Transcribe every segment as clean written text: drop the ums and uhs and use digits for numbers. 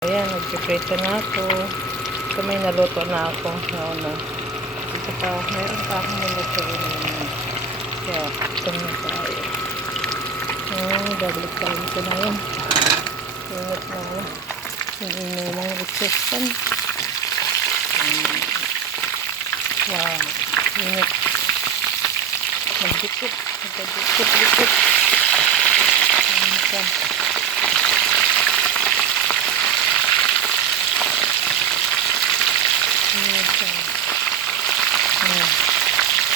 Ayan, nagpiprito na ako. Ito may naluto na ako. Nauna. Ito pa, meron pa akong naluto na. Kaya, ito na tayo. Babalik tayo ito na yun. Ingat na ako. Hindi na lang reception. Wow. Ingat. Magdikit. Magdikit. Ingat.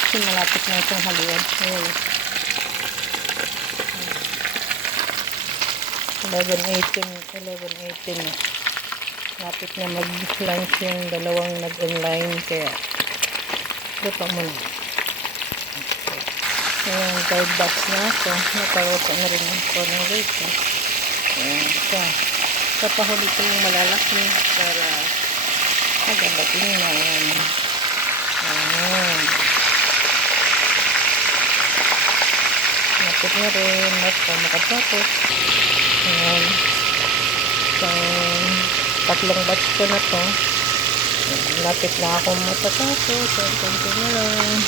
Kasi malapit na itong halian. 11:18 na. Lapit na mag-lunch yung dalawang nag-online. Kaya luto mo na. Ayan, third batch na ako. Nakaroto na rin ako ng rito. Ayan, sa pahuli ko yung malalaki para maganda tingnan. Ayan. Napit na rin. Makatapos. Ayan. So, tatlong batch ko na to. Lapit na akong matatapos. Konti na lang.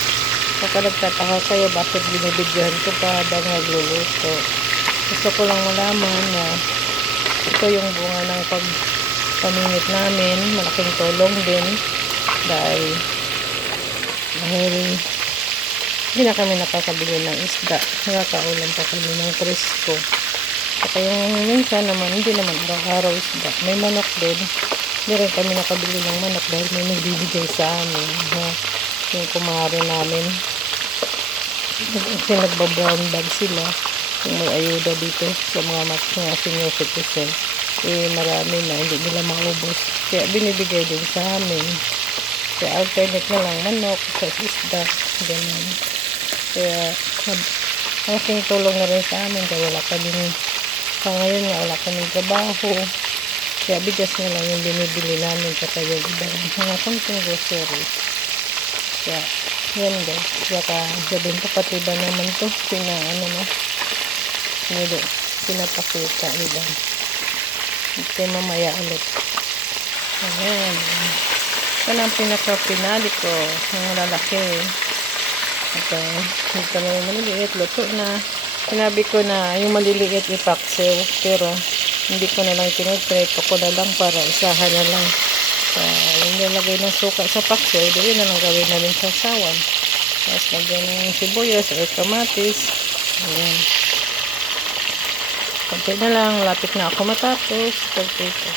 Baka nagtataka kayo bakit binibidyohan ko pa habang nagluluto. Gusto ko lang malaman na ito yung bunga ng pagpaminit namin. Malaking tulong din dahil hindi na kami nakakabili ng isda. Nakakaulam pa kami ng presko. Saka yung minsan naman, hindi naman araw-araw isda. May manok din. Hindi rin kami nakabili ng manok dahil may nagbibigay sa amin. Yung kumare namin. Kasi nagba-brown bag sila. Yung may ayuda dito sa mga senior citizen. Marami na, hindi nila maubos. Kaya binibigay din sa amin. Kaya alternate na lang manok sa isda. Ganun. Kaya malaking tulong na rin sa amin dahil wala kaming sa ngayon nga wala kaming trabaho. Kaya bigas na lang yung binibili namin saka yung mga konting grocery. Kaya yan guys. Saka sabihin ko pati ba naman to pinapakita nila. Ito mamaya ulit. Ayan. Ito na ang pinaka-pinali ko. Ang lalaki. Ito na yung maliliit. Luto na. Sinabi ko na yung maliliit ipaksew. Pero hindi ko na lang tinitreto ko na lang para isahan na lang. Yung nilagay ng suka sa paksew, yun na lang gawin namin sa sawan. Tapos lagyan ng sibuyas or kamatis. Ayan. Konti na lang. Lapit na ako matapos. Konti ito.